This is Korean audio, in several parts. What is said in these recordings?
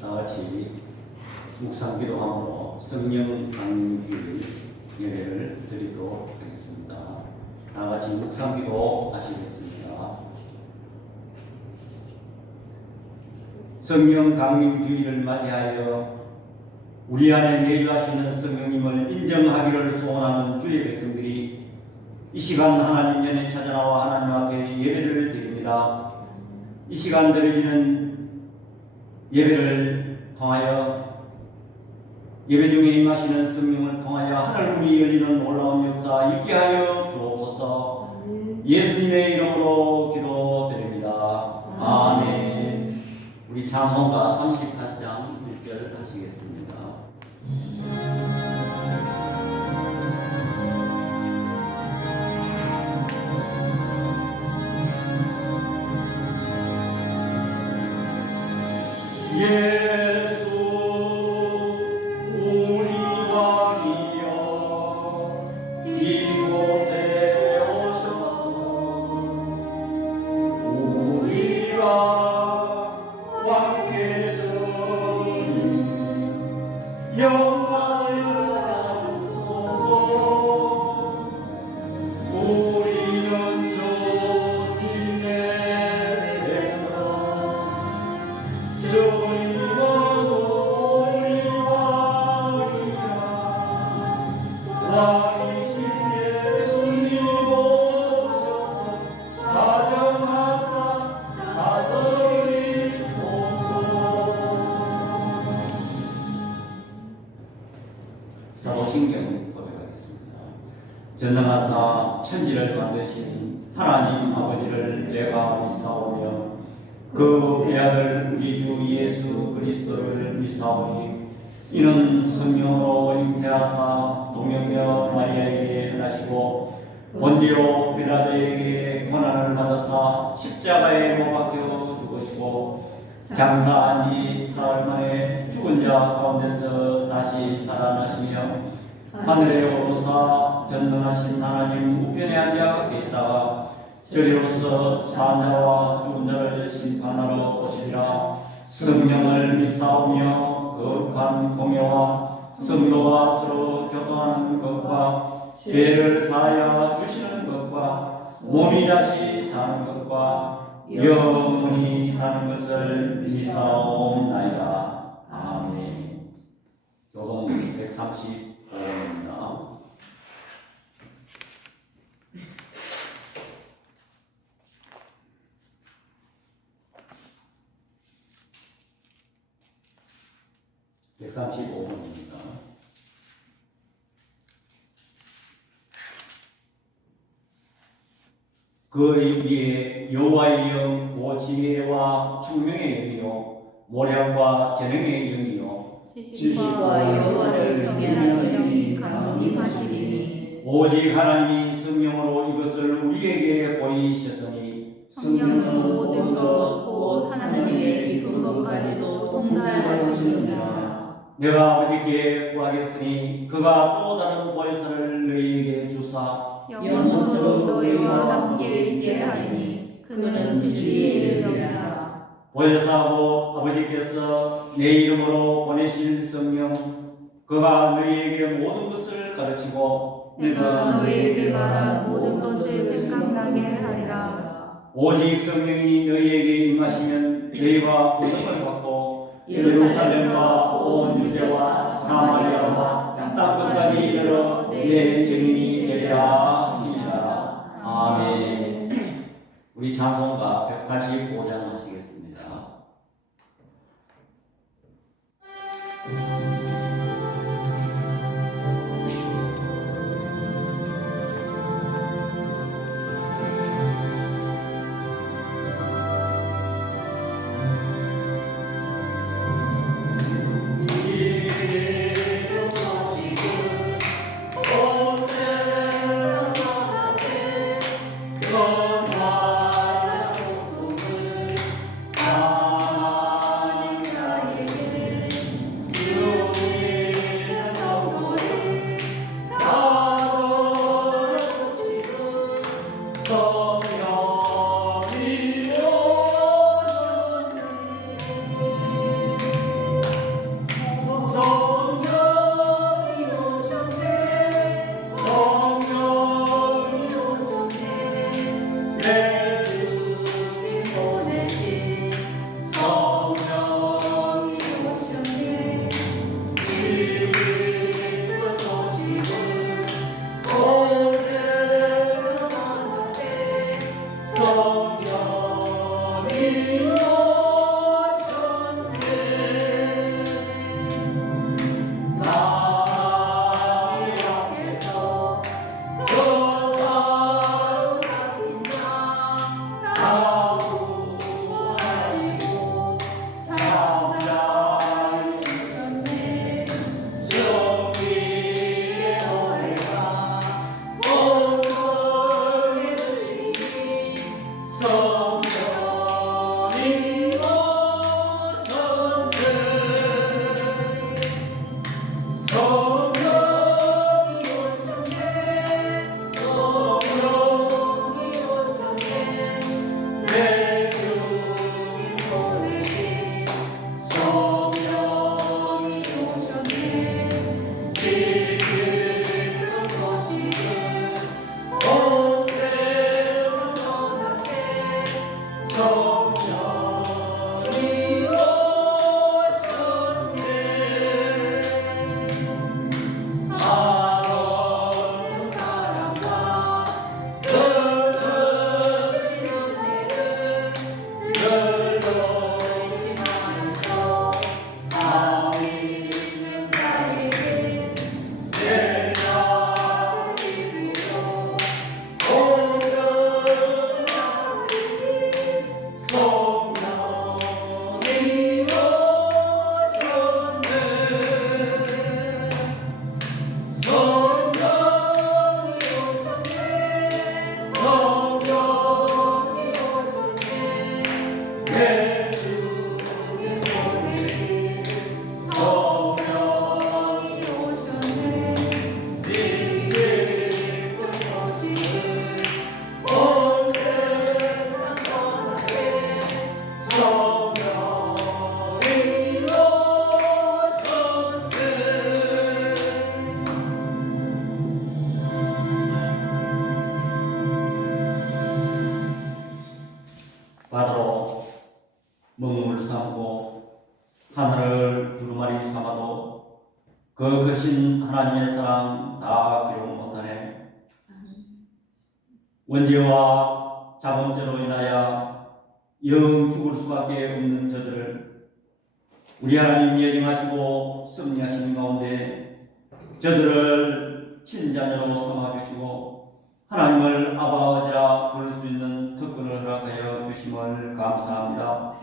다 같이 묵상 기도함으로 성령 강림주일 예배를 드리도록 하겠습니다. 다 같이 묵상 기도 하시겠습니다. 성령 강림주일을 맞이하여 우리 안에 내주하시는 성령님을 인정하기를 소원하는 주의 백성들이 이 시간 하나님 전에 찾아나와 하나님 앞에 예배를 드립니다. 이 시간 드려지는 예배를 통하여 예배 중에 임하시는 성령을 통하여 하늘문이 열리는 놀라운 역사 있게 하여 주옵소서. 예수님의 이름으로 기도드립니다. 아멘. 우리 찬송가 38장 1절 하시겠습니다. 예수 우리 왕이여 이곳에 오셔서 우리가 왕께 드리는 영광을 주소서. 우리는 주님의 백성 사도신경 고백하겠습니다. 전능하사 천지를 만드신 하나님 아버지를 내가 믿사오며 그 외아들 우리 주 예수 그리스도를 믿사오니 이는 성령으로 잉태하사 동정녀 마리아에게 나시고 본디오 빌라도에게 고난을 받아사 십자가에 못 박혀 죽으시고 장사한 지 사흘 만에 죽은 자 가운데서 다시 살아나시며 하늘에 오르사 전능하신 하나님 우편에 앉아 계시다가 저리로서 산 자와 죽은 자를 심판하러 오시리라. 성령을 믿사오며 거룩한 공예와 성도가 서로 교통하는 것과 죄를 사하여 주시는 것과 몸이 다시 사는 것과 영원히 사는 것을 믿사옵나이다. 아멘. 교동 135번입니다. 그의 위에 여호와의 영 곧 지혜와 총명의 영이요 모략과 재능의 영이요 지식과 여호와를 경외하는 영이 감독하시리니 오직 하나님이 성령으로 이것을 우리에게 보이셨으니 성령은 모든 것 곧 하나님의 깊은 것까지도 통달하시느니라. 내가 아버지께 구하겠으니 그가 또 다른 보혜사를 너희에게 주사 영원토록 너희와 함께 있게 하리니 그는 진리의 영이라. 보혜사고 아버지께서 내 이름으로 보내실 성령 그가 너희에게 모든 것을 가르치고 내가 너희에게 말한 모든 것을 생각나게 하리라. 오직 성령이 너희에게 임하시면 너희가 권능을 받고 예루살렘과 온 유대와 사마리아와 땅 끝까지 이르러 내 증인이 되리라 하시니라. 아멘. 우리 찬송가 185장 하시겠습니다. 하늘을 두루마리 삼아도 그 크신 하나님의 사랑 다 기록 못하네. 원죄와 자본죄로 인하여 영 죽을 수밖에 없는 저들을 우리 하나님 예정하시고 섭리하시는 가운데 저들을 친자녀로 삼아주시고 하나님을 아버지라 부를 수 있는 특권을 허락하여 주심을 감사합니다.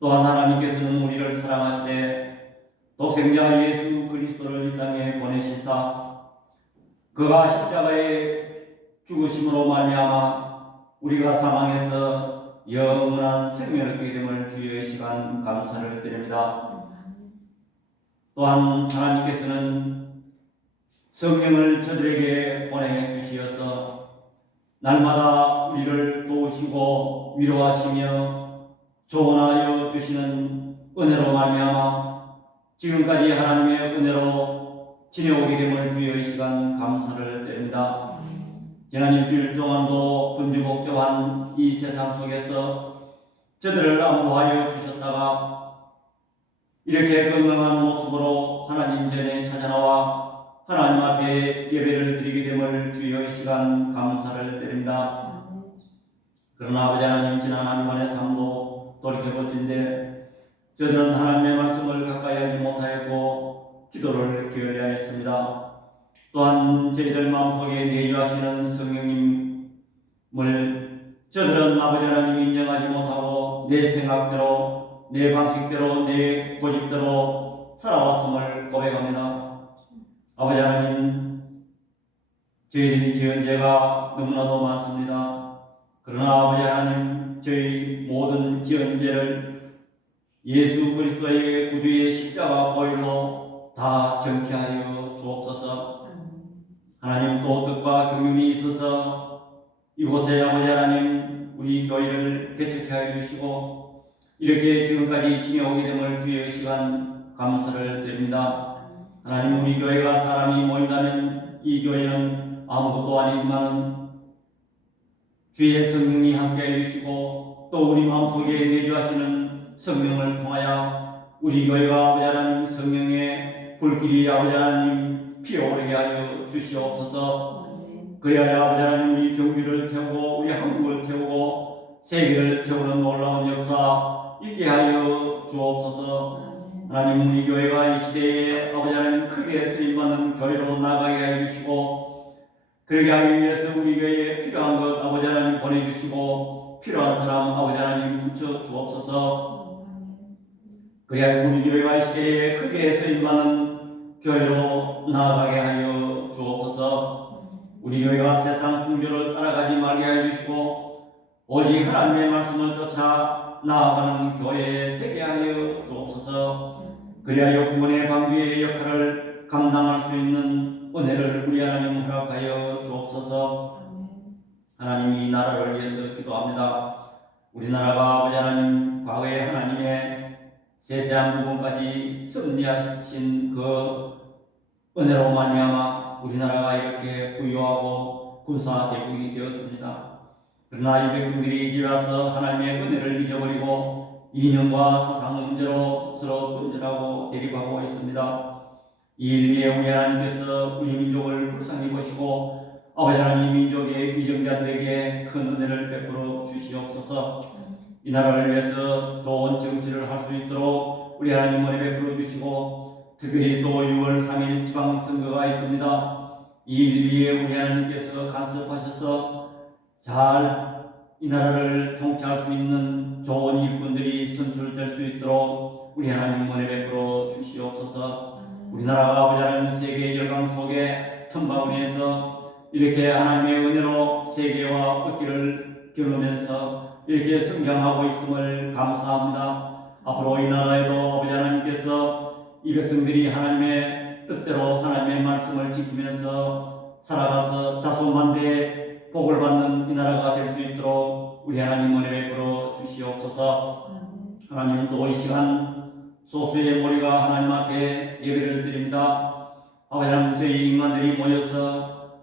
또한 하나님께서는 우리를 사랑하시되 독생자 예수 그리스도를 이 땅에 보내시사 그가 십자가에 죽으심으로 말미암아 우리가 사망해서 영원한 생명을 얻게 됨을 주의 시간 감사를 드립니다. 또한 하나님께서는 성령을 저들에게 보내주시어서 날마다 우리를 도우시고 위로하시며 조언하여 주시는 은혜로 말미암아 지금까지 하나님의 은혜로 지내오게 됨을 주의 시간 감사를 드립니다. 지난 일주일 동안도 분주복잡한 이 세상 속에서 저들을 안보하여 주셨다가 이렇게 건강한 모습으로 하나님 전에 찾아나와 하나님 앞에 예배를 드리게 됨을 주의 시간 감사를 드립니다. 그러나 아버지 하나님 지난 한 주간의 삶도 돌이켜볼진데 저들은 하나님의 말씀을 가까이 하지 못하였고 기도를 게을리하였습니다. 또한 저희들 마음속에 내주하시는 성령님을 저들은 아버지 하나님 인정하지 못하고 내 생각대로 내 방식대로 내 고집대로 살아왔음을 고백합니다. 아버지 하나님 저희들이 지은 죄가 너무나도 많습니다. 그러나 아버지 하나님 저희 모든 지은 죄를 예수 그리스도의 구주의 십자가 보혈로 다 정케하여 주옵소서. 하나님 또 뜻과 경륜이 있어서 이곳에 아버지 하나님 우리 교회를 개척해 하여 주시고 이렇게 지금까지 지내오게 됨을 주의 시간 감사를 드립니다. 하나님 우리 교회가 사람이 모인다면 이 교회는 아무것도 아니지만 주의 성령이 함께해 주시고 또 우리 마음속에 내주하시는 성령을 통하여 우리 교회가 아버지 하나님 성령의 불길이 아버지 하나님 피어오르게 하여 주시옵소서. 그리하여 아버지 하나님 우리 경기를 태우고 우리 한국을 태우고 세계를 태우는 놀라운 역사 있게 하여 주옵소서. 하나님 우리 교회가 이 시대에 아버지 하나님 크게 쓰임받는 교회로 나가게 하여 주시고 그러게 하기 위해서 우리 교회에 필요한 것 아버지 하나님 보내주시고 필요한 사람 아버지 하나님 붙여 주옵소서. 그리하여 우리 교회가 이 시대에 크게 쓰임받는 교회로 나아가게 하여 주옵소서. 우리 교회가 세상 풍조를 따라가지 말게 하여 주시고 오직 하나님의 말씀을 쫓아 나아가는 교회 되게 하여 주옵소서. 그리하여 구원의 방주의 역할을 감당할 수 있는 은혜를 우리 하나님 허락하여 주옵소서. 하나님 이 나라를 위해서 기도합니다. 우리나라가 아버지 하나님 과거에 하나님의 세세한 부분까지 섭리하신 그 은혜로 말미암아 우리나라가 이렇게 부유하고 군사 대국이 되었습니다. 그러나 이 백성들이 이제 와서 하나님의 은혜를 잊어버리고 이념과 사상 문제로 서로 분열하고 대립하고 있습니다. 이 일 위에 우리 하나님께서 우리 민족을 불쌍히 보시고 아버지 하나님 민족의 위정자들에게 큰 은혜를 베풀어 주시옵소서. 이 나라를 위해서 좋은 정치를 할 수 있도록 우리 하나님 은혜 베풀어 주시고 특별히 또 6월 3일 지방선거가 있습니다. 이 일 위에 우리 하나님께서 간섭하셔서 잘 이 나라를 통치할 수 있는 좋은 일꾼들이 선출될 수 있도록 우리 하나님 은혜 베풀어 주시옵소서. 우리나라가 아버지 하나님 세계의 열강 속에 틈바구니에서 이렇게 하나님의 은혜로 세계와 얻기를 경험하면서 이렇게 성장하고 있음을 감사합니다. 앞으로 이 나라에도 아버지 하나님께서 이 백성들이 하나님의 뜻대로 하나님의 말씀을 지키면서 살아가서 자손만대의 복을 받는 이 나라가 될 수 있도록 우리 하나님 은혜 베풀어 주시옵소서. 하나님 또 이 시간 소수의 머리가 하나님 앞에 예배를 드립니다. 아버지 하나님 저희 인간들이 모여서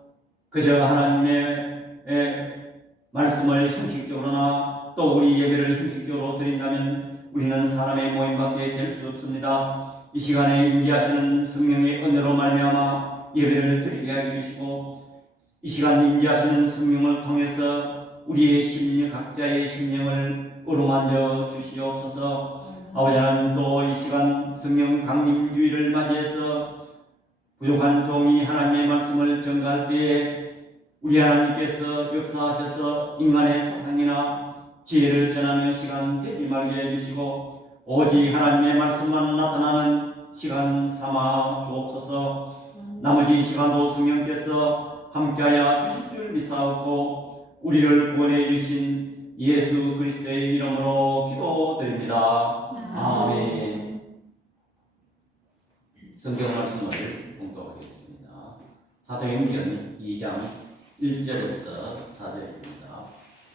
그저 하나님의 말씀을 형식적으로나 또 우리 예배를 형식적으로 드린다면 우리는 사람의 모임밖에 될 수 없습니다. 이 시간에 임재하시는 성령의 은혜로 말미암아 예배를 드리게 하여 주시고 이 시간 임재하시는 성령을 통해서 우리의 심령 각자의 심령을 어루만져 주시옵소서. 아버지 하나님 또 이 시간 성령 강림 주일을 맞이해서 부족한 종이 하나님의 말씀을 전가할 때에 우리 하나님께서 역사하셔서 인간의 사상이나 지혜를 전하는 시간 되지 말게 해주시고 오직 하나님의 말씀만 나타나는 시간 삼아 주옵소서. 나머지 시간도 성령께서 함께하여 주실 줄 믿사옵고 우리를 구원해 주신 예수 그리스도의 이름으로 기도드립니다. 아멘. 성경 말씀을 봉독하겠습니다. 사도행전 2장 1절에서 4절입니다.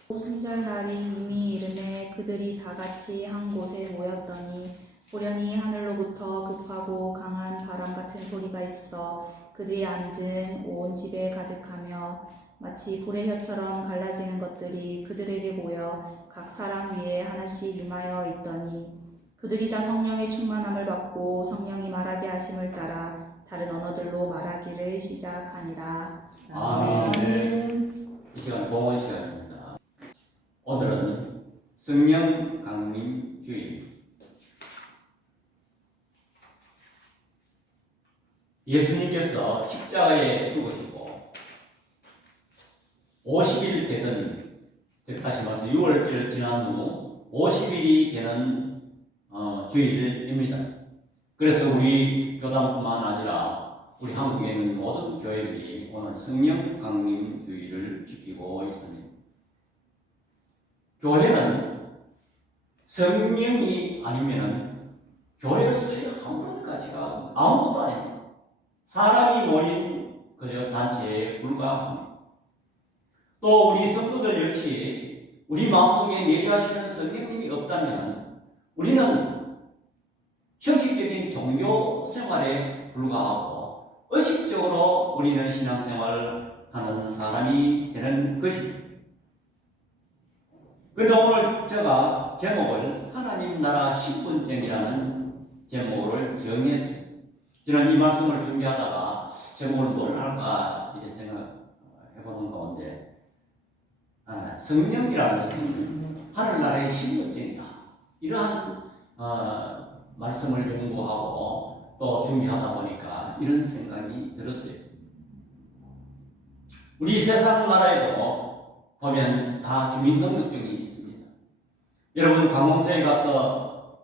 오순절날이 이미 이르매 그들이 다 같이 한 곳에 모였더니 호련히 하늘로부터 급하고 강한 바람 같은 소리가 있어 그들이 앉은 온 집에 가득하며 마치 불의 혀처럼 갈라지는 것들이 그들에게 보여 각 사람 위에 하나씩 임하여 있더니 그들이 다 성령의 충만함을 받고 성령이 말하게 하심을 따라 다른 언어들로 말하기를 시작하니라. 아멘. 이 시간 봉헌 시간입니다. 오늘은 성령 강림 주일. 예수님께서 십자가에 죽으시고 50일 되던, 즉 다시 말해서 6월절 지난 후 50일이 되는 주일입니다. 그래서 우리 교단뿐만 아니라 우리 한국에 있는 모든 교회들이 오늘 성령 강림 주일을 지키고 있습니다. 교회는 성령이 아니면 교회로서의 아무런 가치가 아무것도 아닙니다. 사람이 모인 그저 단체에 불과합니다. 또 우리 성도들 역시 우리 마음속에 내려하시는 성령님이 없다면 우리는 형식적인 종교 생활에 불과하고 의식적으로 우리는 신앙생활을 하는 사람이 되는 것입니다. 그런데 오늘 제가 제목을 하나님 나라 10분쟁이라는 제목을 정했습니다. 저는 이 말씀을 준비하다가 제목을 뭘 할까 이제 생각해보는 가운데 성령이라는 것은 하늘나라의 10분쟁이다. 이러한 말씀을 연구하고 또 준비하다 보니까 이런 생각이 들었어요. 우리 세상 나라에도 보면 다 주민등록증이 있습니다. 여러분 관공서에 가서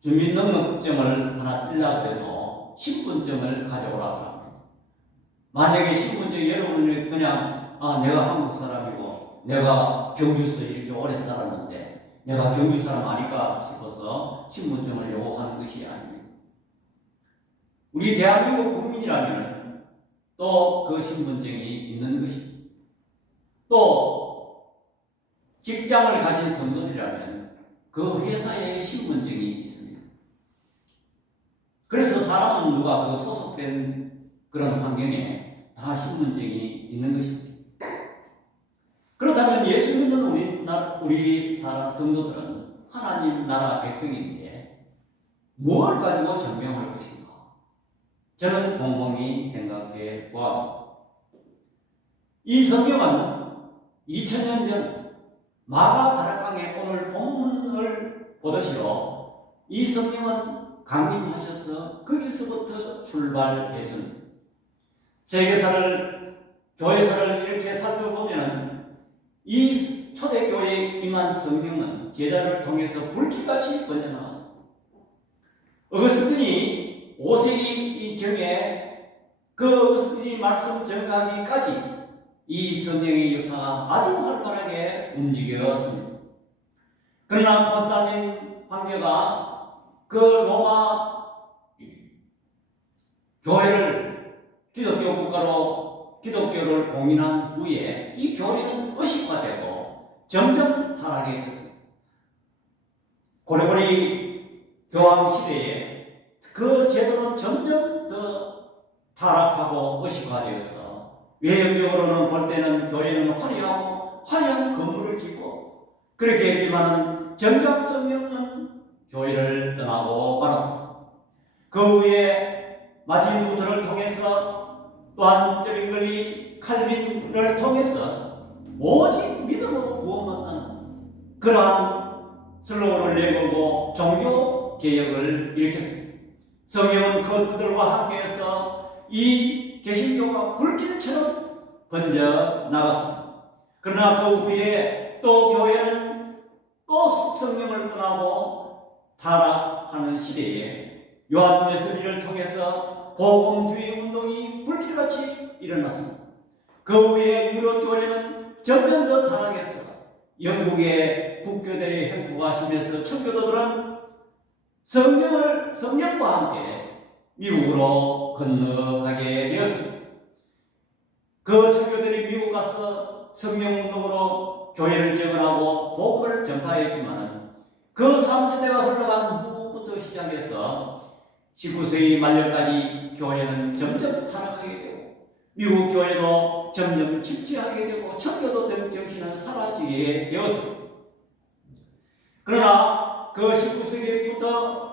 주민등록증을 하나 떼려고 해도 신분증을 가져오라고 합니다. 만약에 신분증이 여러분이 그냥 내가 한국 사람이고 내가 경주서 이렇게 오래 살았는데 내가 경주 사람 아닐까 싶어서 신분증을 요구하는 것이 아닙니다. 우리 대한민국 국민이라면 또 그 신분증이 있는 것입니다. 또 직장을 가진 성도들이라면 그 회사에 신분증이 있습니다. 그래서 사람은 누가 그 소속된 그런 환경에 다 신분증이 있는 것입니다. 그렇다면 예수 믿는 우리 성도들은 하나님 나라 백성인데 뭘 가지고 전명할 것인가? 저는 곰곰이 생각해 보았습니다. 이 성경은 2000년 전 마가 다락방에 오늘 본문을 보듯이로 이 성경은 강림하셔서 거기서부터 출발했습니다. 세계사를, 교회사를 이렇게 살펴보면 이 초대교회에 임한 성령은 제자를 통해서 불길같이 번져나왔습니다. 어거스틴이 5세기 경에 그 어거스틴이 말씀 전가하기까지 이 성령의 역사가 아주 활발하게 움직였습니다. 그러나 콘스탄틴 황제가 그 로마 교회를 기독교 국가로 기독교를 공인한 후에 이 교회는 의식화되고 점점 타락해 됐습니다. 고레고리 교황 시대에 그 제도는 점점 더 타락하고 의식화되어서 외형적으로는 볼 때는 교회는 화려한 건물을 짓고 그렇게 했지만 정작 성령은 교회를 떠나고 말았습니다. 그 후에 마틴 루터를 통해서 또한 저빙글리 칼빈을 통해서 오직 믿음으로 구원받는 그러한 슬로건을 내걸고 종교 개혁을 일으켰습니다. 성령은 그들과 함께해서 이 개신교가 불길처럼 번져 나갔습니다. 그러나 그 후에 또 교회는 또 성령을 떠나고 타락하는 시대에 요한 웨슬리를 통해서 복음주의 운동이 불길같이 일어났습니다. 그 후에 유럽 교회는 점점 더 타락해서 영국의 국교대의 횡포가 심해서 청교도들은 성령과 함께 미국으로 건너가게 되었습니다. 그 청교도들이 미국 가서 성령운동으로 교회를 재건하고 복음을 전파했지만 그 3세대가 흘러간 후부터 시작해서 19세기 말년까지 교회는 점점 타락하게 되고 미국 교회도 점점 침체하게 되고 청교도 정신은 사라지게 되었습니다. 그러나 그 19세기부터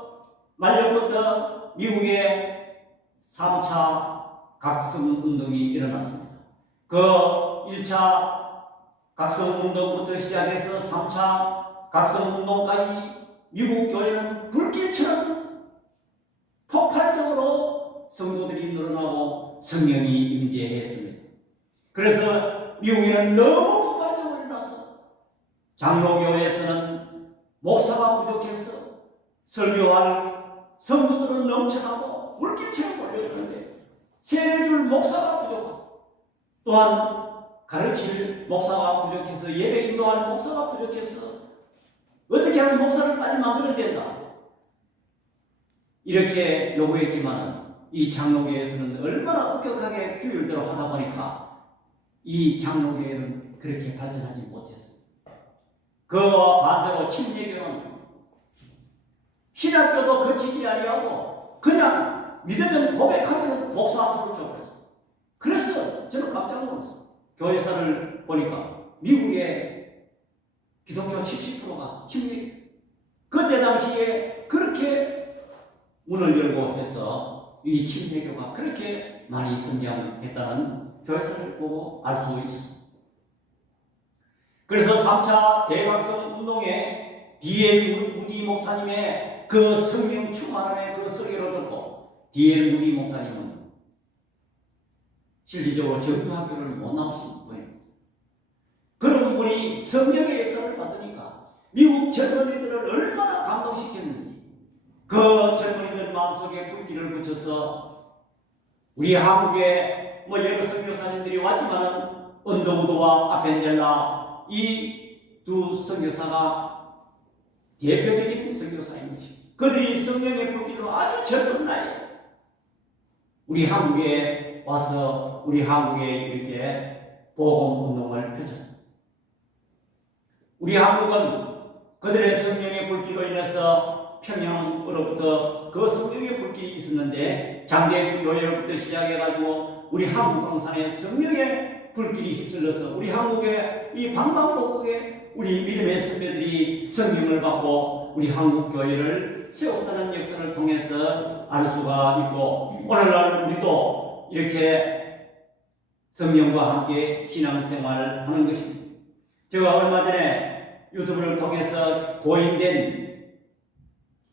말년부터 미국의 3차 각성운동이 일어났습니다. 그 1차 각성운동부터 시작해서 3차 각성운동까지 미국 교회는 불길처럼 폭발적으로 성도들이 늘어나고 성령이 임재했습니다. 그래서 미국에는 너무 폭발적으로 일어났어. 장로교회에서는 목사가 부족해서 설교할 성도들은 넘쳐나고 물길처럼 몰려드는데 세례줄 목사가 부족하고 또한 가르칠 목사가 부족해서 예배 인도할 목사가 부족해서 어떻게 하면 목사를 빨리 만들어야 된다 이렇게 요구했지만 이 장로교회에서는 얼마나 엄격하게 규율대로 하다 보니까 이 장로교회는 그렇게 발전하지 못했어요. 그와 반대로 침례교는 신학교도 거치지 아니하고 그냥 믿으면 고백하면 목사 앞으로 줘버렸어. 그래서 저는 깜짝 놀랐어. 교회사를 보니까 미국의 기독교 70%가 침례. 그때 당시에 그렇게 문을 열고 해서 이 침례교가 그렇게 많이 성장했다는 교회사를 보고 알 수 있었습니다. 그래서 3차 대각성 운동에 D.L. 무디 목사님의 그 성령 충만함의 그 설교를 듣고 D.L. 무디 목사님은 실질적으로 정교학교를 못 나오신 분입니다. 그런 분이 성령의 역사를 받으니까 미국 젊은이들을 얼마나 감동시켰는지 그 젊은이들 마음속에 불길을 붙여서 우리 한국에 여러 선교사님들이 왔지만은 언더우드와 아펜델라 이 두 선교사가 대표적인 선교사인 것입니다. 그들이 성령의 불길로 아주 젊은 나이에 우리 한국에 와서 우리 한국에 이렇게 복음 운동을 펼쳤습니다. 우리 한국은 그들의 성령의 불길로 인해서 평양으로부터 그 성령의 불길이 있었는데 장대국 교회로부터 시작해가지고 우리 한국 동산에 성령의 불길이 휩쓸려서 우리 한국의 이 방방곡곡에 우리 믿음의 선배들이 성령을 받고 우리 한국 교회를 세웠다는 역사를 통해서 알 수가 있고 오늘날 우리도 이렇게 성령과 함께 신앙생활을 하는 것입니다. 제가 얼마 전에 유튜브를 통해서 고인된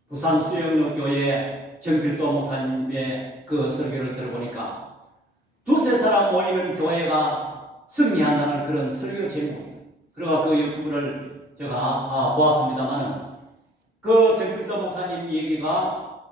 부산 수영로교회 정필도 목사님의 그 설교를 들어보니까 두세 사람 모이는 교회가 승리한다는 그런 설교 제목. 그리고 그 유튜브를 제가 보았습니다만 그 정필도 목사님 얘기가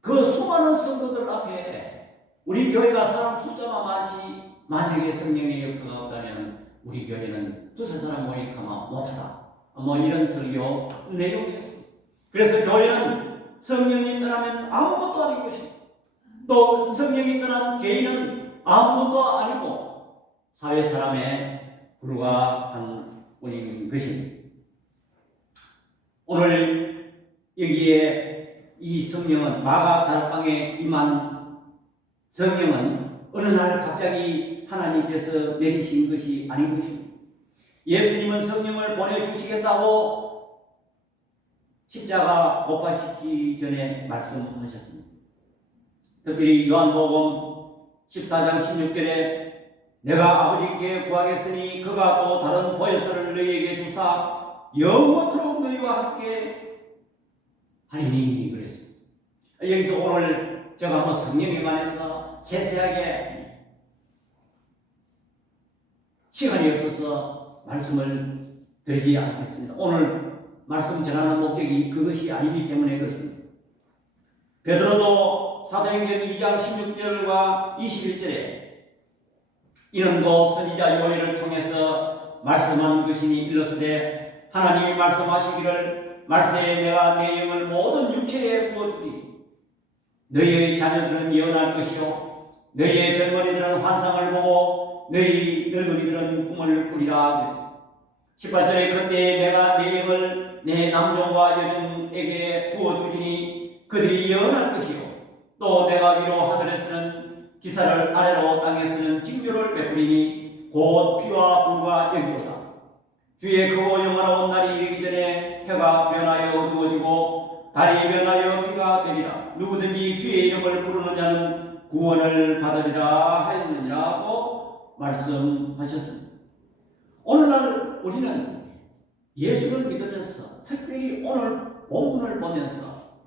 그 수많은 성도들 앞에 우리 교회가 사람 숫자가 많지 만약에 성령의 역사가 없다면 우리 교회는 두세 사람 모이니까 못하다. 이런 설교 내용이었습니다. 그래서 교회는 성령이 떠나면 아무것도 아닌 것입니다. 또 성령이 떠난 개인은 아무것도 아니고 사회 사람에 불과한 뿐인 것입니다. 오늘 여기에 이 성령은 마가 다락방에 임한 성령은 어느 날 갑자기 하나님께서 내리신 것이 아닌 것입니다. 예수님은 성령을 보내주시겠다고 십자가 못 박히기 전에 말씀하셨습니다. 특별히 요한복음 14장 16절에 내가 아버지께 구하겠으니 그가 또 다른 보혜사를 너희에게 주사 영원토록 너희와 함께 하리니 그랬습니다. 여기서 오늘 제가 한번 성령에 관해서 세세하게 시간이 없어서 말씀을 드리지 않겠습니다. 오늘 말씀 전하는 목적이 그것이 아니기 때문에 그렇습니다. 베드로도 사도행전 2장 16절과 21절에 이는 곧 선지자 요엘을 통해서 말씀한 것이니 이르시되 하나님이 말씀하시기를 말세에 내가 내 영을 모든 육체에 부어주리 너희의 자녀들은 예언할 것이요 너희의 젊은이들은 환상을 보고 너희 늙은이들은 꿈을 꾸리라. 18절에 그때 내가 내 영을 내 남종과 여종에게 부어주리니 그들이 예언할 것이요 또 내가 위로 하늘에서는 기사를 아래로 땅에서는 징조를 베푸리니 곧 피와 불과 연기로다. 주의 크고 영원한 날이 이르기 전에 해가 변하여 어두워지고 달이 변하여 비가 되리라. 누구든지 주의 이름을 부르는 자는 구원을 받으리라 하였느니라고 말씀하셨습니다. 오늘날 우리는 예수를 믿으면서 특별히 오늘 본문을 보면서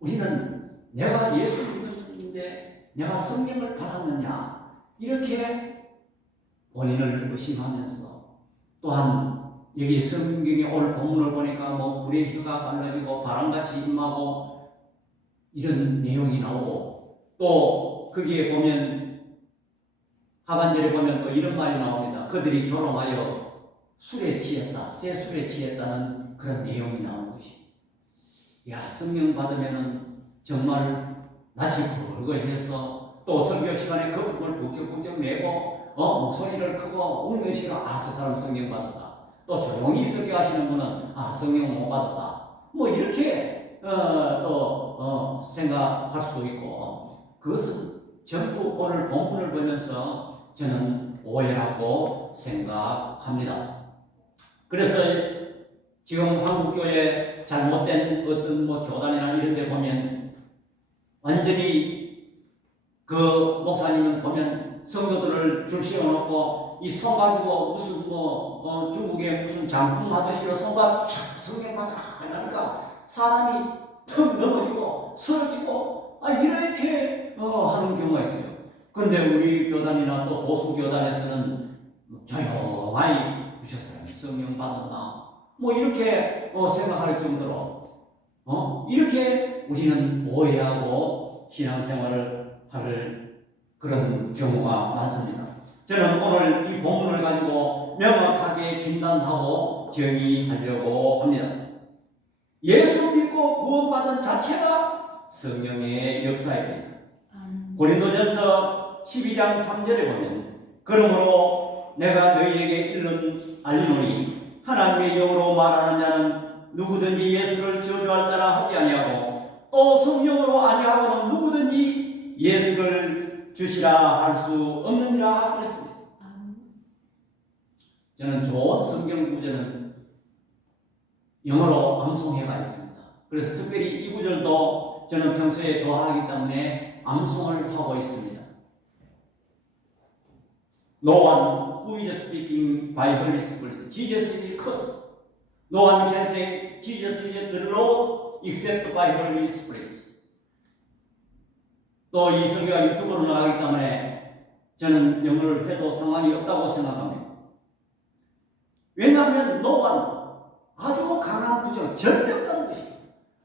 우리는 내가 예수를 믿었는데 내가 성령을 받았느냐 이렇게 본인을 의심하면서 또한 여기 성경에 오늘 본문을 보니까 뭐 불의 혀가 갈라지고 바람같이 임하고 이런 내용이 나오고 또 거기에 보면 하반절에 보면 또 이런 말이 나옵니다. 그들이 조롱하여 술에 취했다, 새 술에 취했다는 그런 내용이 나오는 것이. 야, 성령 받으면은 정말 낯이 붉어해서 또 설교 시간에 거품을 북적북적 내고 목소리를 크고 울면 싫어. 아, 저 사람 성령 받았다. 또 조용히 설교하시는 분은 아, 성령 못 받았다. 뭐 이렇게 생각할 수도 있고 그것은 전부 오늘 본문을 보면서 저는 오해라고 생각합니다. 그래서 지금 한국교회 잘못된 어떤 뭐 교단이나 이런 데 보면 완전히 그 목사님은 보면 성도들을 줄 세워놓고 이 손 가지고 무슨 중국에 무슨 장품 하듯이 손가 촥 성령 받으라 하니까 사람이 턱 넘어지고 쓰러지고 이렇게 하는 경우가 있어요. 그런데 우리 교단이나 또 보수 교단에서는 조용하게 저 사람이 성령 받았나 뭐 이렇게 생각할 정도로 이렇게 우리는 오해하고 신앙생활을 할 그런 경우가 많습니다. 저는 오늘 이 본문을 가지고 명확하게 진단하고 정의하려고 합니다. 예수 믿고 구원받은 자체가 성령의 역사입니다. 고린도전서 12장 3절에 보면 그러므로 내가 너희에게 알리노니 하나님의 영으로 말하는 자는 누구든지 예수를 저주할 자라 하지 아니하고 또 성령으로 아니하고는 누구든지 예수를 주시라 할 수 없느니라 그랬습니다. 저는 좋은 성경 구절은 영어로 암송해가 있습니다. 그래서 특별히 이 구절도 저는 평소에 좋아하기 때문에 암송을 하고 있습니다. No one who is speaking by Holy Spirit, Jesus is cursed. No one can say Jesus is the Lord except by Holy Spirit. 또 이 설교가 유튜브로 나가기 때문에 저는 영어를 해도 상관이 없다고 생각합니다. 왜냐하면 no one 아주 강한 부정 절대 없다는 것입니다.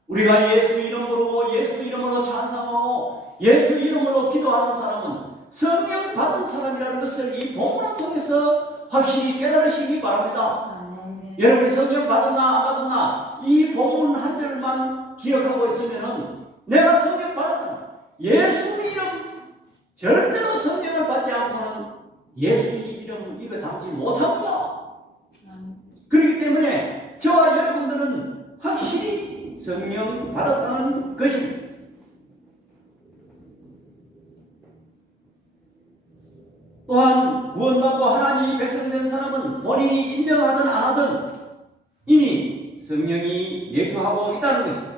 우리가 예수 이름 부르고 예수 이름으로 찬송하고 예수 이름으로 기도하는 사람은 성령 받은 사람이라는 것을 이 본문을 통해서 확실히 깨달으시기 바랍니다. 여러분이 성령 받았나 안 받았나 이 본문 한 절만 기억하고 있으면 내가 성령 받았다. 예수 이름 절대로 성령을 받지 않고는 예수 이름 입에 담지 못합니다. 그렇기 때문에 저와 여러분들은 확실히 성령 받았다는 것입니다. 또한 구원받고 하나님이 백성된 사람은 본인이 인정하든 안 하든 이미 성령이 예표하고 있다는 것입니다.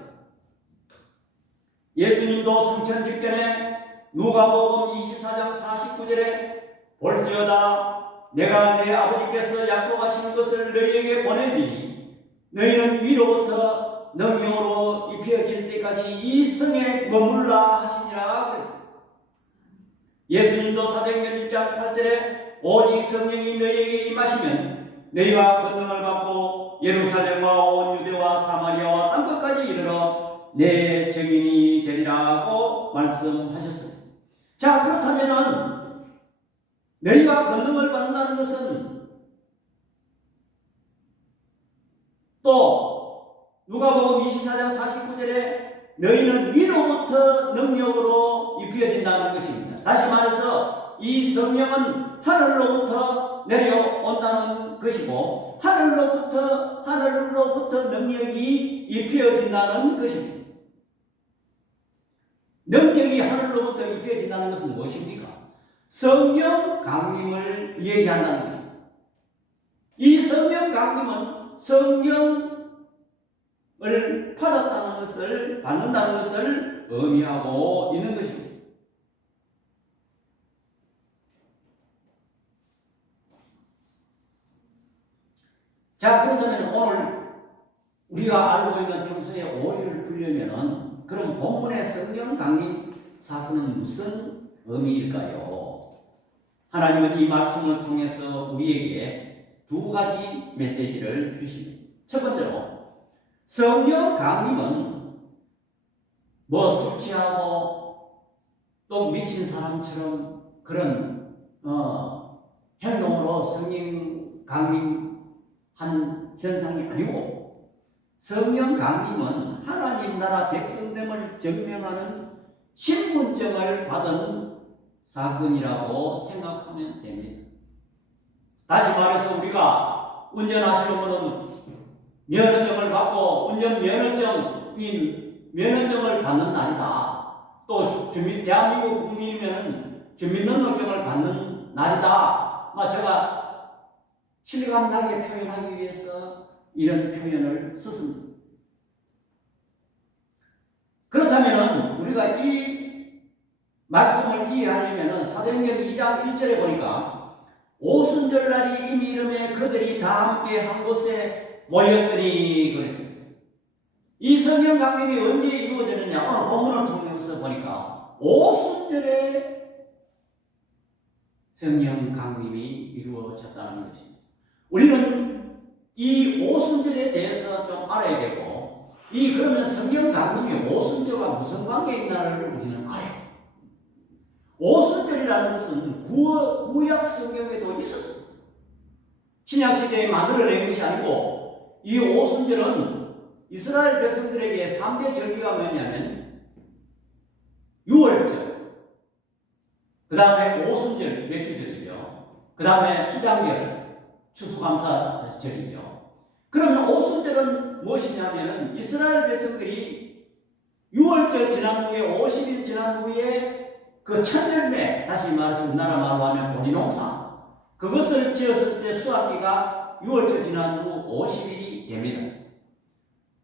예수님도 승천 직전에 누가복음 24장 49절에 볼지어다 내가 내 아버지께서 약속하신 것을 너희에게 보내리니 너희는 위로부터 능력으로 입혀질 때까지 이 성에 머물라 하시니라 그랬습니다. 예수님도 사도행전 1장 8절에 오직 성령이 너희에게 임하시면 너희가 권능을 받고 예루살렘과 온 유대와 사마리아와 땅끝까지 이르러 내 증인이 되리라고 말씀하셨습니다. 자, 그렇다면은 너희가 권능을 받는다는 것은 또 누가복음 24장 49절에 너희는 위로부터 능력으로 입혀진다는 것입니다. 다시 말해서 이 성령은 하늘로부터 내려온다는 것이고 하늘로부터 능력이 입혀진다는 것입니다. 능력이 하늘로부터 입혀진다는 것은 무엇입니까? 성령 강림을 얘기한다는 것입니다. 이 성령 강림은 성령을 받았다는 것을, 받는다는 것을 의미하고 있는 것입니다. 자, 그렇다면 오늘 우리가 알고 있는 평소에 오해를 풀려면은 그럼 본문의 성령 강림 사건은 무슨 의미일까요? 하나님은 이 말씀을 통해서 우리에게 두 가지 메시지를 주십니다. 첫 번째로 성령 강림은 술 취하고 또 미친 사람처럼 그런 행동으로 성령 강림한 현상이 아니고 성령 강림은 하나님 나라 백성됨을 증명하는 신분증을 받은 사건이라고 생각하면 됩니다. 다시 말해서 우리가 운전하시는 분은 면허증을 받고 운전 면허증을 받는 날이다. 또 대한민국 국민이면 주민등록증을 받는 날이다. 제가 신뢰감 나게 표현하기 위해서 이런 표현을 썼습니다. 그렇다면 우리가 이 말씀을 이해하려면 사도행전 2장 1절에 보니까 오순절날이 이미 이름에 그들이 다 함께 한 곳에 모였더니 그랬습니다. 이 성령 강림이 언제 이루어지느냐? 오늘 본문을 통해서 보니까 오순절에 성령 강림이 이루어졌다는 것입니다. 우리는 이 오순절에 대해서 좀 알아야 되고 그러면 성령 강림이 오순절과 무슨 관계가 있나를 우리는 알아야 돼요. 오순절이라는 것은 구약 성경에도 있었습니다. 신약 시대에 만들어낸 것이 아니고 이 오순절은 이스라엘 백성들에게 3대 절기가 뭐냐면 유월절, 그 다음에 오순절, 맥주절이죠. 그 다음에 수장절, 추수감사절이죠. 그러면 오순절은 무엇이냐면 이스라엘 백성들이 유월절 지난 후에 50일 지난 후에 그 첫 열매, 다시 말해서 우리나라 말로 하면 본인농사, 그것을 지었을 때 수확기가 6월절 지난 후 50일이 됩니다.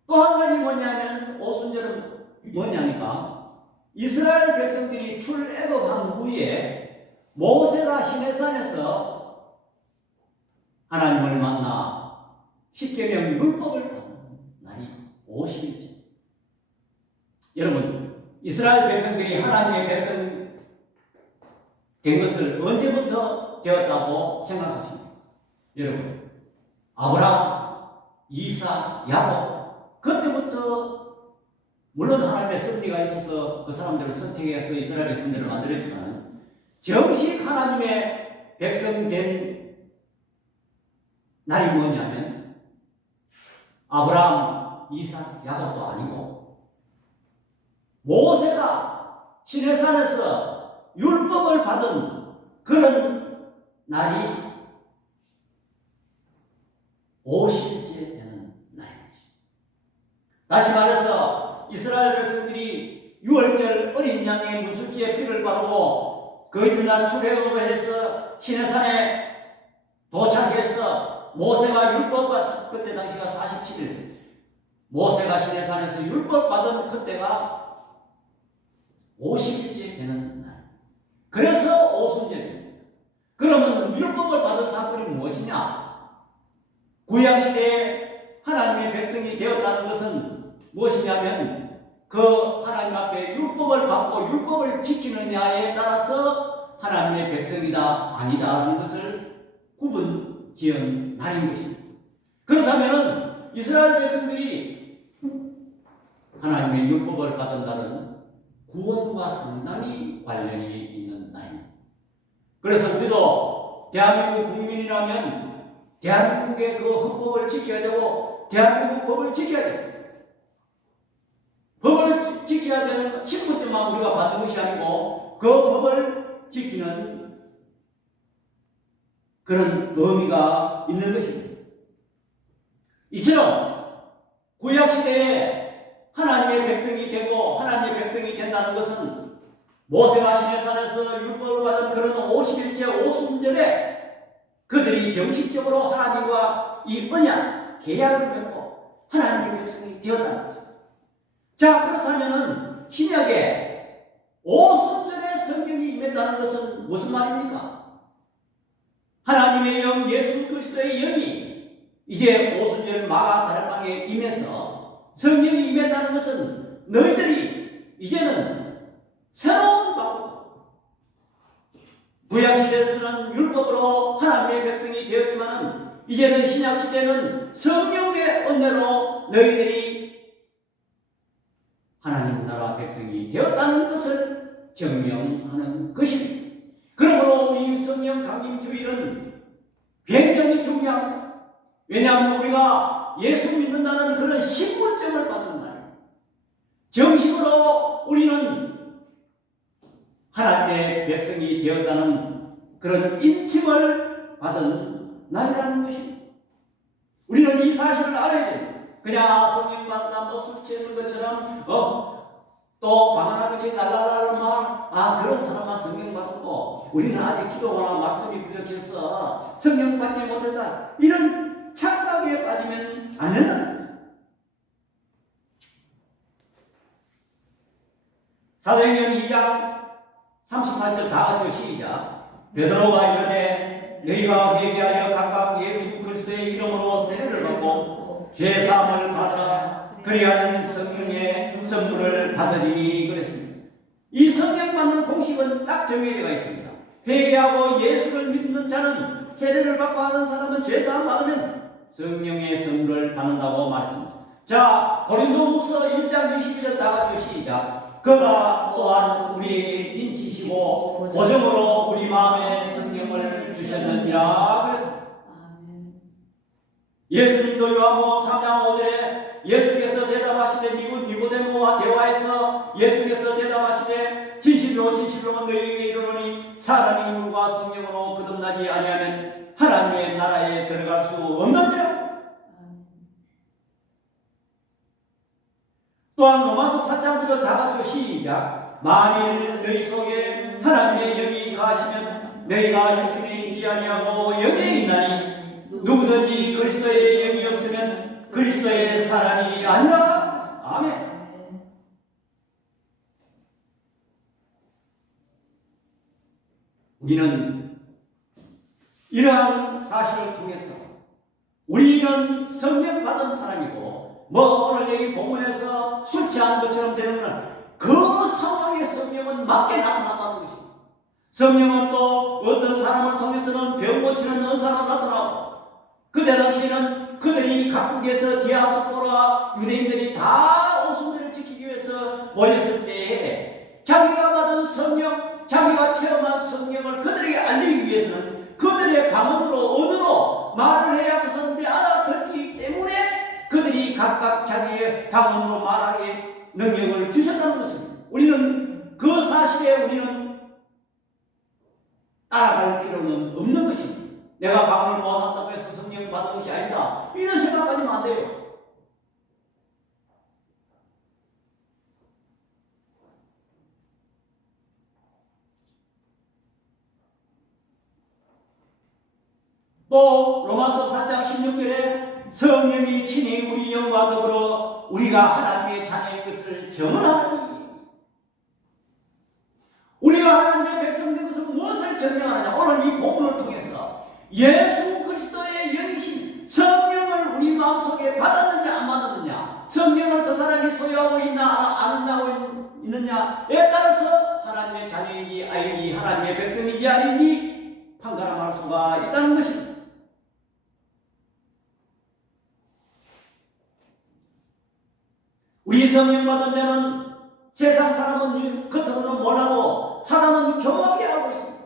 또 한 가지 뭐냐면 오순절은 뭐냐니까 이스라엘 백성들이 출애굽한 후에 모세가 시내산에서 하나님을 만나 십계명 율법을 받는 날이 50일째. 여러분, 이스라엘 백성들이 하나님의 백성 된 것을 언제부터 되었다고 생각하십니까? 여러분, 아브라함, 이삭, 야곱, 그때부터 물론 하나님의 섭리가 있어서 그 사람들을 선택해서 이스라엘 백성들을 만들었지만 정식 하나님의 백성 된 날이 뭐냐면 아브라함, 이삭, 야곱도 아니고 모세가 시내산에서 율법을 받은 그런 날이 50일째 되는 날입니다. 다시 말해서 이스라엘 백성들이 6월절 어린 양의 문술지에 피를 바르고 그 이튿날 출애굽을 해서 시내산에 도착해서 모세가 율법과 그때 당시가 47일 모세가 시내산에서 율법 받은 그때가 50일째 되는 날. 그래서 오순절입니다. 그러면 율법을 받은 사건이 무엇이냐? 구약시대에 하나님의 백성이 되었다는 것은 무엇이냐면 그 하나님 앞에 율법을 받고 율법을 지키느냐에 따라서 하나님의 백성이다 아니다라는 것을 구분 지은 날인 것입니다. 그렇다면 이스라엘 백성들이 하나님의 율법을 받은 날은 구원과 상당히 관련이 있는 날입니다. 그래서 우리도 대한민국 국민이라면 대한민국의 그 헌법을 지켜야 되고 대한민국 법을 지켜야 됩니다. 법을 지켜야 되는 신분증만 우리가 받는 것이 아니고 그 법을 지키는 그런 의미가 있는 것입니다. 이처럼 구약시대에 하나님의 백성이 되고 하나님의 백성이 된다는 것은 모세가 시내산에서 율법을 받은 그런 50일째 오순절에 그들이 정식적으로 하나님과 이 언약, 계약을 맺고 하나님의 백성이 되었다는 것입니다. 자, 그렇다면 신약에 오순절에 성경이 임했다는 것은 무슨 말입니까? 하나님의 영 예수 그리스도의 영이 이제 오순절 마가다락방에 임해서 성령이 임했다는 것은 너희들이 이제는 새로운 방법, 구약시대에서는 율법으로 하나님의 백성이 되었지만 이제는 신약시대는 성령의 은혜로 너희들이 하나님 나라 백성이 되었다는 것을 증명하는 것입니다. 그러므로 이 성령 강림 주일은 굉장히 중요합니다. 왜냐하면 우리가 예수 믿는다는 그런 신분증을 받은 날, 정식으로 우리는 하나님의 백성이 되었다는 그런 인칭을 받은 날이라는 것입니다. 우리는 이 사실을 알아야 됩니다. 그냥 성령 받는다, 뭐 술 취하는 것처럼, 또 방언하는 것이 날랄랄라 그런 사람만 성령 받았고, 우리는 아직 기도나 말씀이 부족해서 성령 받지 못했다. 이런 착각에 빠지면 안 된다. 사도행전 2장 38절 다 같이 시작. 베드로가 이르되 너희가 회개하여 각각 예수 그리스도의 이름으로 세례를 받고 죄 사함을 받으라. 그리하면 성령의 선물을 받으리니 그랬습니다. 이 성령 받는 공식은 딱 정해져 있습니다. 회개하고 예수를 믿는 자는 세례를 받고 하는 사람은 죄 사함 받으면 성령의 선물을 받는다고 말했습니다. 자, 고린도후서 1장 22절 다 같이 시작. 그가 또한 우리에게 인치시고 고정으로 우리 마음에 성령을 주셨느니라 그랬습니다. 예수님도 요한복음 3장 5절에 예수께서 대답하시되 니고데모와 대화해서 예수께서 대답하시되 진실로 진실로 너희에게 이르노니 사람이 물과 성령으로 거듭나지 아니하면 하나님의 나라에 들어갈 수 없느니라. 또한 로마서 8장 9절 다 같이 시작. 만일 너희 속에 하나님의 영이 가시면 너희가 육신에 있지 아니하고 영에 있나니 누구든지 그리스도의 영이 없으면 그리스도의 사람이 아니라. 아멘. 우리는 이러한 사실을 통해서 우리는 성령 받은 사람이고 오늘 여기 본문에서 술 취한 것처럼 되는 그 상황의 성령은 맞게 나타난다는 것입니다. 성령은 또 어떤 사람을 통해서는 병 고치는 은사가 나타나고 그때 당시에는 그들이 각국에서 디아스포라 유대인들이 다 오순절을 지키기 위해서 모였을 때에 자기가 받은 성령, 자기가 체험한 성령을 그들에게 알리기 위해서는 그들의 방언으로 언어로 말을 해야 그 사람들이 알아듣기 때문에 그들이 각각 자기의 방언으로 말하게 능력을 주셨다는 것입니다. 우리는 그 사실에 우리는 따라갈 필요는 없는 것입니다. 내가 방언을 못한다고 해서 성령 받은 것이 아니다. 이런 생각하지면 안 돼요. 또 로마서 8장 16절에 성령이 친히 우리 영과 더불어 우리가 하나님의 자녀의 것을 증언하는 일이에요. 우리가 하나님의 백성된 것을 무엇을 증명하느냐? 오늘 이 본문을 통해서 예수 그리스도의 영이신 성령을 우리 마음속에 받았느냐 안 받았느냐, 성령을 그 사람이 소유하고 있나 안 하고 있느냐에 따라서 하나님의 자녀인지 아닌지, 하나님의 백성인지 아닌지 판가름할 수가 있다는 것입니다. 우리 성령 받은 자는 세상 사람은 겉으로는 몰라도 사단은 경하게 하고 있습니다.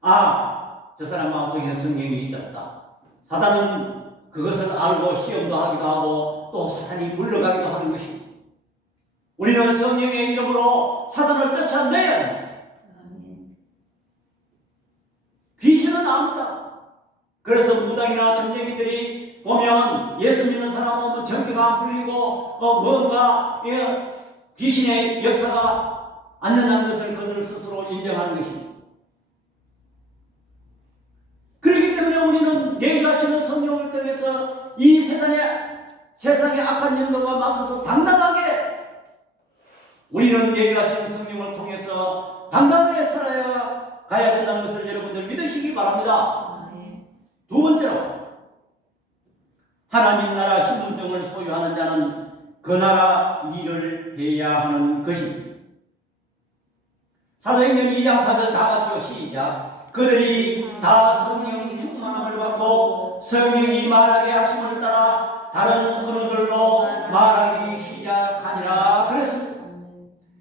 아, 저 사람 마음속에 성령이 있다. 사단은 그것을 알고 시험도 하기도 하고 또 사단이 물러가기도 하는 것입니다. 우리는 성령의 이름으로 사단을 쫓아내야 합니다. 귀신은 압니다. 그래서 무당이나 점쟁이들이 보면 예수 믿는 사람 오면 정기가 안 풀리고 뭔가 귀신의 역사가 안 된다는 것을 그들을 스스로 인정하는 것입니다. 그렇기 때문에 우리는 내 자신의 성령을 통해서 이 세상의 악한 영들과 맞서서 당당하게, 우리는 내 자신의 성령을 통해서 당당하게 살아야 가야 된다는 것을 여러분들 믿으시기 바랍니다. 두 번째로, 하나님 나라 신분증을 소유하는 자는 그 나라 일을 해야 하는 것입니다. 사도행전 2장 4절 다 같이요, 시작. 그들이 다 성령 충만함을 받고 성령이 말하게 하심을 따라 다른 언어들로 말하기 시작하니라 그랬습니다.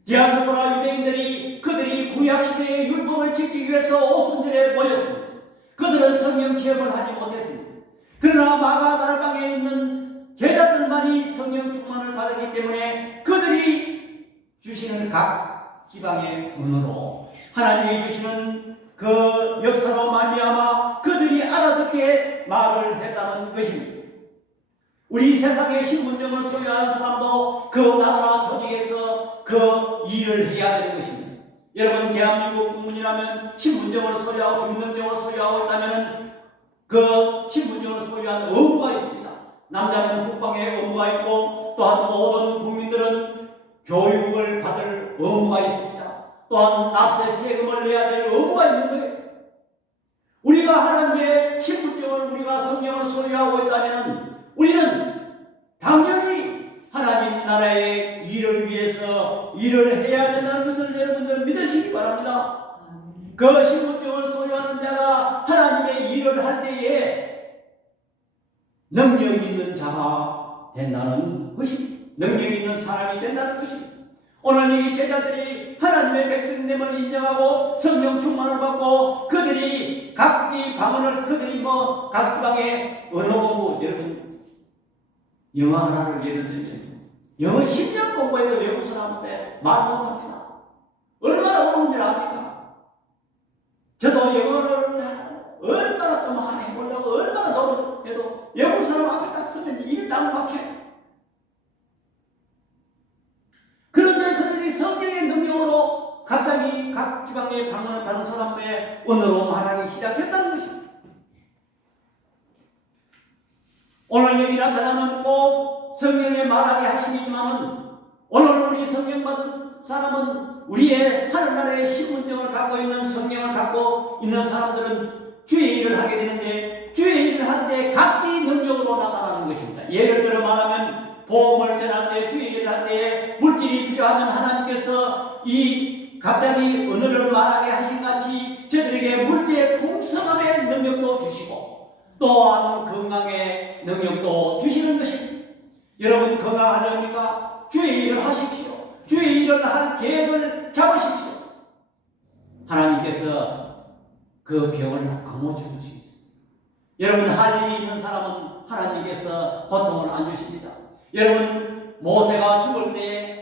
디아스포라 유대인들이 그들이 구약시대의 율법을 지키기 위해서 오순절에 모였습니다. 그들은 성령 체험을 하지 못했습니다. 그러나 마가다락방에 있는 제자들만이 성령 충만을 받았기 때문에 그들이 주시는 각 지방의 언어로 하나님이 주시는 그 역사로 말미암아 그들이 알아듣게 말을 했다는 것입니다. 우리 세상의 신분증을 소유하는 사람도 그 나라 조직에서 그 일을 해야 되는 것입니다. 여러분, 대한민국 국민이라면 신분증을 소유하고 주민등록을 소유하고 있다면 그 신분증을 소유한 의무가 있습니다. 남자는 국방의 의무가 있고, 또한 모든 국민들은 교육을 받을 의무가 있습니다. 또한 납세 세금을 내야 될 의무가 있는 거예요. 우리가 하나님의 신분증을, 우리가 성령을 소유하고 있다면 우리는 당연히 하나님 나라의 일을 위해서 일을 해야 된다는 것을 여러분들 믿으시기 바랍니다. 그 신분증을 소유하는 자가 하나님의 일을 할 때에 능력 있는 자가 된다는 것입니다. 능력 있는 사람이 된다는 것입니다. 오늘 이 제자들이 하나님의 백성됨을 인정하고 성령 충만을 받고 그들이 각기 방언을, 그들이 각 지방의 언어 공부, 여러분 영어 하나를 예를 들면 영어 10년 공부해도 외국 사람인데 말 못합니다. 얼마나 어려운 줄 압니까? 저도 영어를 얼마나 좀 해보려고 얼마나 노력해도 외국 사람 앞에 딱 서면 입이 딱 막혀요. 그런데 그들이 성령의 능력으로 갑자기 각 지방의 방언을 다른 사람의 언어로 말하기 시작했다는 것입니다. 오늘 여기 나타나는 꼭 성령의 말하게 하심이지만은 오늘 우리 성령 받은 사람은 우리의 하늘나라의 신분증을 갖고 있는 성령을 갖고 있는 사람들은 주의 일을 하게 되는데 주의 일을 할 때 각기 능력으로 나타나는 것입니다. 예를 들어 말하면 복음을 전할 때, 주의 일을 할 때 물질이 필요하면 하나님께서 이 갑자기 언어를 말하게 하신 같이 저들에게 물질의 풍성함의 능력도 주시고 또한 건강의 능력도 주시는 것입니다. 여러분 건강하려니까 주의 일을 하십시오. 주의 일을 할 계획을 잡으십시오. 하나님께서 그 병을 안 고쳐줄 수 있습니다. 여러분 할 일이 있는 사람은 하나님께서 고통을 안 주십니다. 여러분 모세가 죽을 때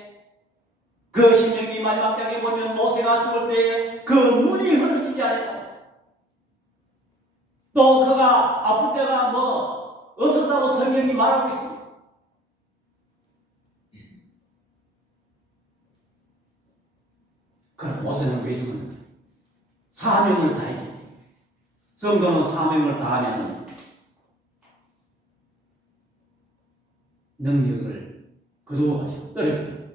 그 신명기 마지막 장에 보면 모세가 죽을 때 그 눈이 흐려지지 않았다. 또 그가 아플 때가 없었다고 성경이 말하고 있습니다. 그럼 모세는 왜 죽었는가? 사명을 다했기 때문에. 성도는 사명을 다하면 능력을 거두어가시고 떨어집니다.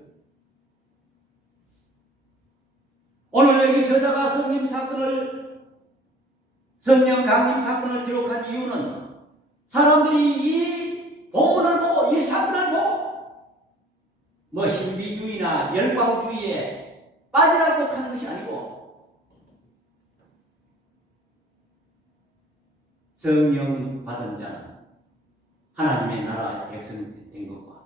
오늘 여기 저자가 성령 강림 사건을 기록한 이유는 사람들이 이 본문을 보고 이 사건을 보고 뭐 신비주의나 열광주의에 빠지라고 하는 것이 아니고 성령 받은 자는 하나님의 나라의 백성이 된 것과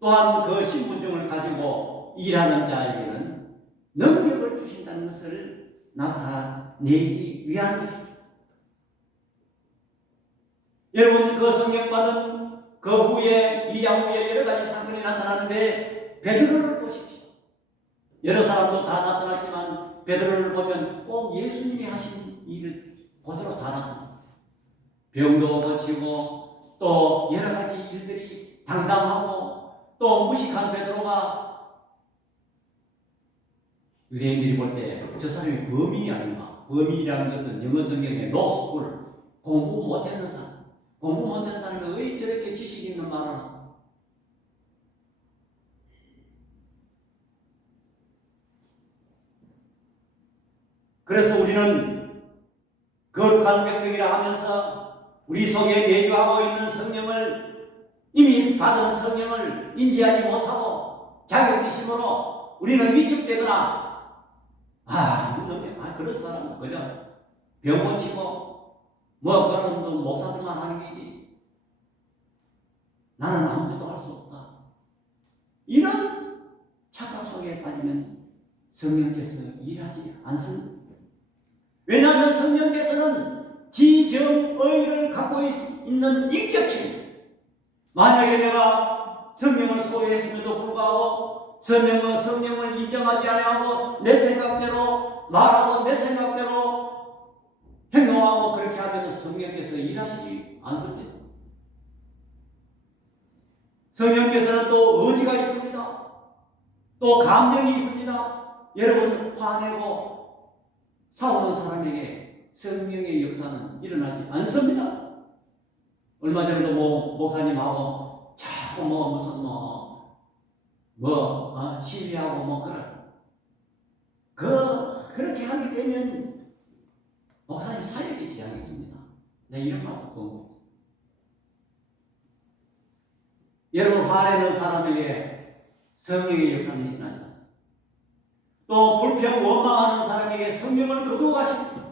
또한 그 신분증을 가지고 일하는 자에게는 능력을 주신다는 것을 나타내기 위한 것입니다. 여러분, 그 성령 받은 그 후에 2장 후에 여러 가지 사건이 나타나는데 베드로를 보십시오. 여러 사람도 다 나타났지만 베드로를 보면 꼭 예수님이 하신 일을 그대로 다 나타납니다. 병도 고치고 또 여러 가지 일들이 당당하고 또 무식한 베드로가 유대인들이 볼 때 저 사람이 범인이 아닌가. 범인이라는 것은 영어 성경에 노스쿨, 공부 못하는 사람. 공부 못하는 사람이 왜 저렇게 지식 있는 말을 하나. 그래서 우리는 거룩한 백성이라 하면서 우리 속에 내주하고 있는 성령을 이미 받은 성령을 인지하지 못하고 자격지심으로 우리는 위축되거나 그런 사람은 그저 병 고치고 뭐 그런 또 목사들만 하는 게지 나는 아무것도 할 수 없다. 이런 착각 속에 빠지면 성령께서 일하지 않습니다. 왜냐하면 성령께서는 지정의를 갖고 있는 인격체입니다. 만약에 내가 성령을 소유했음에도 불구하고 성령을 인정하지 아니하고 내 생각대로 말하고 내 생각대로 행동하고 그렇게 하면 성령께서 일하시지 않습니다. 성령께서는 또 의지가 있습니다. 또 감정이 있습니다. 여러분, 화내고 싸우는 사람에게 성령의 역사는 일어나지 않습니다. 얼마 전에도 목사님하고 자꾸 무슨 시위하고 그렇게 하게 되면 목사님 사역에 지장이 있습니다. 내 이런 말도 그거. 여러분, 화내는 사람에게 성령의 역사는 일어나지 않습니다. 또 불평 원망하는 사람에게 성령을 거두어 가십니다.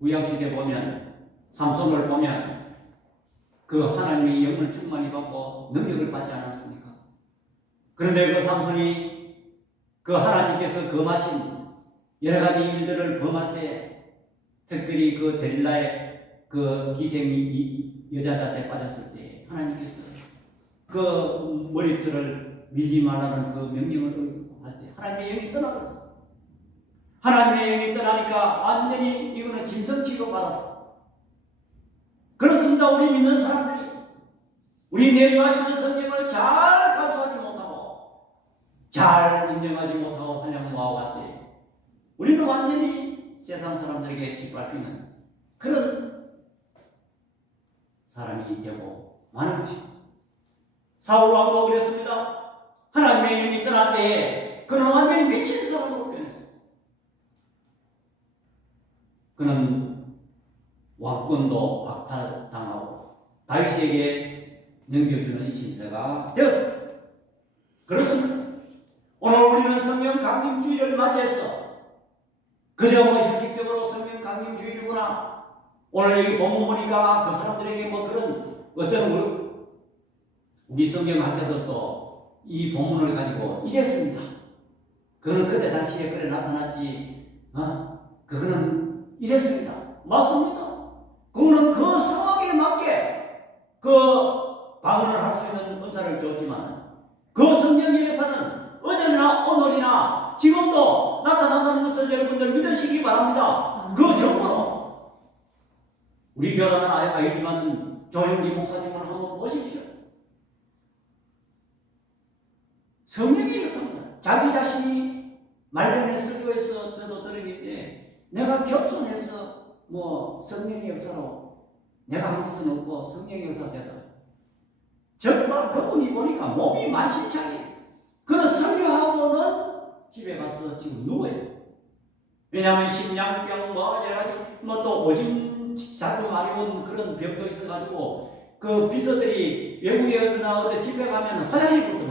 구약시대 보면 삼손을 보면 그 하나님의 영을 충만히 받고 능력을 받지 않았습니까? 그런데 그 삼손이 그 하나님께서 금하신 여러 가지 일들을 범할 때 특별히 그 델릴라의 그 기생 여자한테 빠졌을 때 하나님께서 그 머리털을 밀지 말라는 그 명령을 할 때 하나님의 영이 떠나버렸어요. 하나님의 영이 떠나니까 완전히 이거는 짐승치로 받았어. 그렇습니다. 우리 믿는 사람들이 우리 내주하시는 성경을 잘 가수하지 못하고 잘 인정하지 못하고 환영하고 때 우리는 완전히 세상 사람들에게 짓밟히는 그런 사람이 되고 마는 것입니다. 사울 왕도 그랬습니다. 하나님의 영이 떠날 때에 그는 완전히 미친 사람으로 변했어요. 그는 왕권도 박탈당하고 다윗에게 넘겨주는 신세가 되었습니다. 그렇습니다. 오늘 우리는 성령 강림주의를 맞이해서 그저 형식적으로 성령 강림주의구나. 오늘 여기 본문 보니까 그 사람들에게 그런 어떤 우리 성경학자들도 이 본문을 가지고 이랬습니다. 그거는 그때 당시에 그래 나타났지. 그거는 이랬습니다. 맞습니다. 그거는 그 상황에 맞게 그 방언을 할 수 있는 은사를 줬지만 그 성령의 역사는 어제나 오늘이나 지금도 나타난다는 것을 여러분들 믿으시기 바랍니다. 그 정보로 우리 교단은 알지만 조영기 목사님을 한번 보십시오. 성령의 역사입니다. 자기 자신이 말년에 설교해서 저도 들었는데 내가 겸손해서 뭐 성령의 역사로 내가 한 것은 없고 성령의 역사가 됐다. 정말 그분이 보니까 몸이 만신창이. 그는 설교하고는 집에 가서 지금 누워요. 왜냐하면 심장병 뭐 여러 가지 뭐 또 오줌 자꾸 많이 온 그런 병도 있어가지고 그 비서들이 외국에 어디나 어디 집에 가면 화장실부터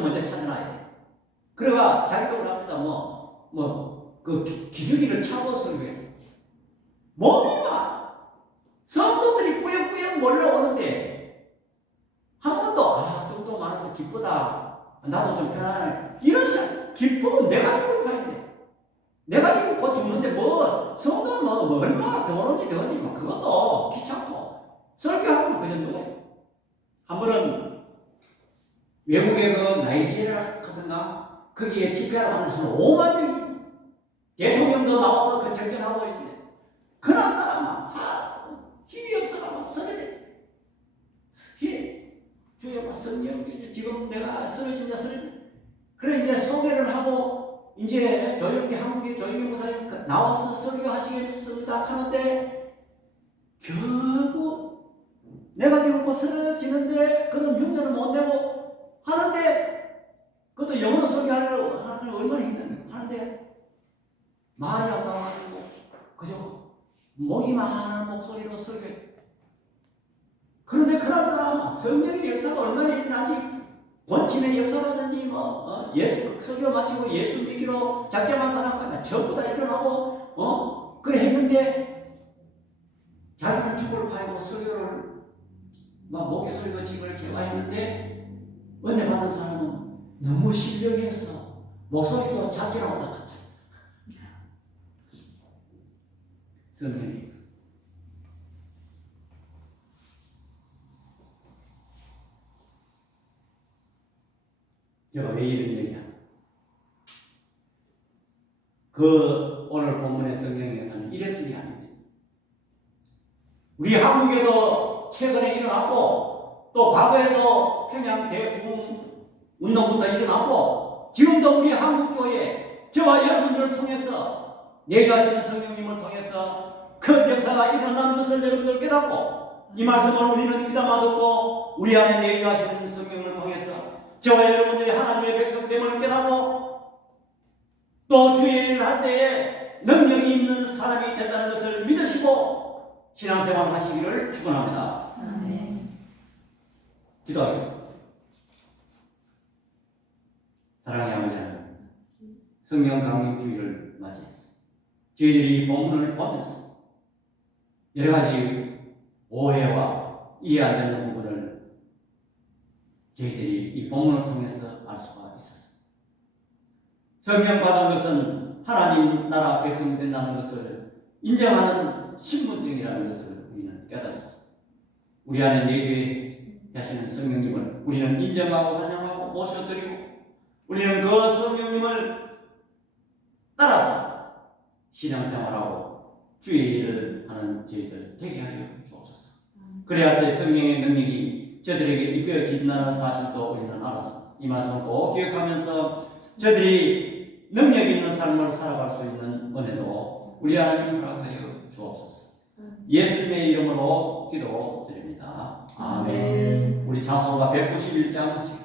먼저 찾아놔야 돼. 그래가 자기도 그럽니다. 그 기저귀를 차고 설교해. 몸이 막 성도들이 꾸역꾸역 몰려오는데 한 번도 성도 많아서 기쁘다. 나도 좀 편안해. 이런 사람 기쁨은 내가 죽을 판인데. 내가 지금 곧 죽는데 성도는 얼마나 더 오는지 그것도 귀찮고 설교하면 그 정도예요. 한 번은 외국에 그 나이지리아 하든가 거기에 집회하러 가는 한 5만 명이 대통령도 나와서 그 정전하고 있는데 그나마나 막 힘이 없어가 막 쓰러져. 주여 막 성령 지금 내가 쓰러진다. 그래 이제 소개를 하고 이제 조영기 한국의 조영기 목사님 나와서 설교하시겠습니다 하는데 결국 내가 지금 곧 쓰러지는데 그런 흉내를 못 내고 하는데 그것도 영어로 설교하려고 하는 얼마나 힘든가 하는데 말이 안 나와가지고 그저 목이 많은 목소리로 설교해. 그런데 그나마 성령의 역사가 얼마나 일어나지 권침의 역사라든지 예수 설교 마치고 예수 믿기로 작정한 사람까지 전부 다 일어나고 그래 했는데 자기는 죽을 파이고 설교를 목이 소리고 집을 제화했는데 은혜 받은 사람은 너무 실력이 있어. 목소리도 작게 나온다. 성령이 제가 왜 이런 얘기하나? 오늘 본문의 성경에서는 이랬으면 안 됩니다. 우리 한국에도 최근에 일어났고, 또 과거에도 평양 대부흥 운동부터 일어났고, 지금도 우리 한국교회, 저와 여러분들을 통해서, 내주하시는 성령님을 통해서 큰 역사가 일어나는 것을 여러분들 깨닫고, 이 말씀을 우리는 귀담아 듣고, 우리 안에 내주하시는 성령을 통해서 저와 여러분들이 하나님의 백성됨을 깨닫고 또 주의 일을 할 때에 능력이 있는 사람이 된다는 것을 믿으시고 신앙생활 하시기를 축원합니다. 아멘. 기도하겠습니다. 사랑의 아버지 하나님, 성령 강림 주일을 맞이해서 저희들이 이 본문을 보면서 여러 가지 오해와 이해 안 되는 부분을 저희들이 이 본문을 통해서 알 수가 있었습니다. 성령 받은 것은 하나님 나라 백성이 된다는 것을 인정하는 신분증이라는 것을 우리는 깨달았습니다. 우리 안에 내게 하시는 성령님을 우리는 인정하고 환영하고 모셔드리고 우리는 그 성령님을 따라서 신앙생활하고 주의 일을 하는 저희들 되게 하여 주옵소서. 그래야 때 성령의 능력이 저들에게 입혀진다는 사실도 우리는 알았습니다. 이 말씀을 꼭 기억하면서 저들이 능력 있는 삶을 살아갈 수 있는 은혜도 우리 하나님 허락하여 주옵소서. 예수님의 이름으로 기도드립니다. 아멘. 우리 자성가 191장 하시겠습니다.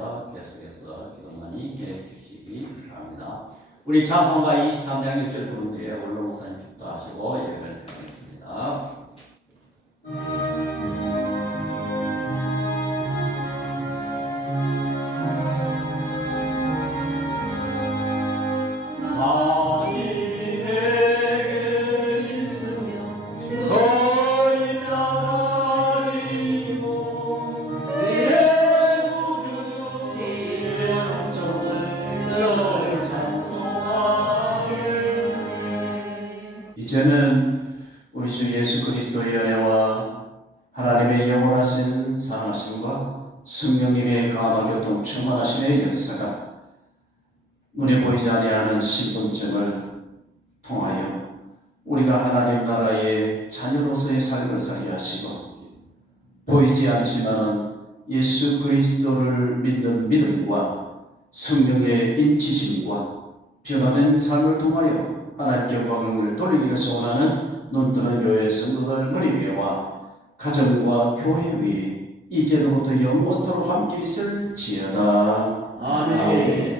위해서 계속해서 기도 많이 해주시기 바랍니다. 우리 찬송가 23장 1절 부른 뒤에 원로 목사님 축도하시고 예배를 드리겠습니다. 이제는 우리 주 예수 그리스도의 은혜와 하나님의 영원하신 사랑하심과 성령님의 강화 교통 충만하심의 역사가 눈에 보이지 아니하는 신분증을 통하여 우리가 하나님 나라의 자녀로서의 삶을 살게 하시고 보이지 않지만 예수 그리스도를 믿는 믿음과 성령의 인치심과 변화된 삶을 통하여 하나님께 영광을 돌리기 위해서 원하는 눈뜨는 교회 성도들 머리 위에와 가정과 교회 위에 이제로부터 영원토록 함께 있을지어다. 아멘.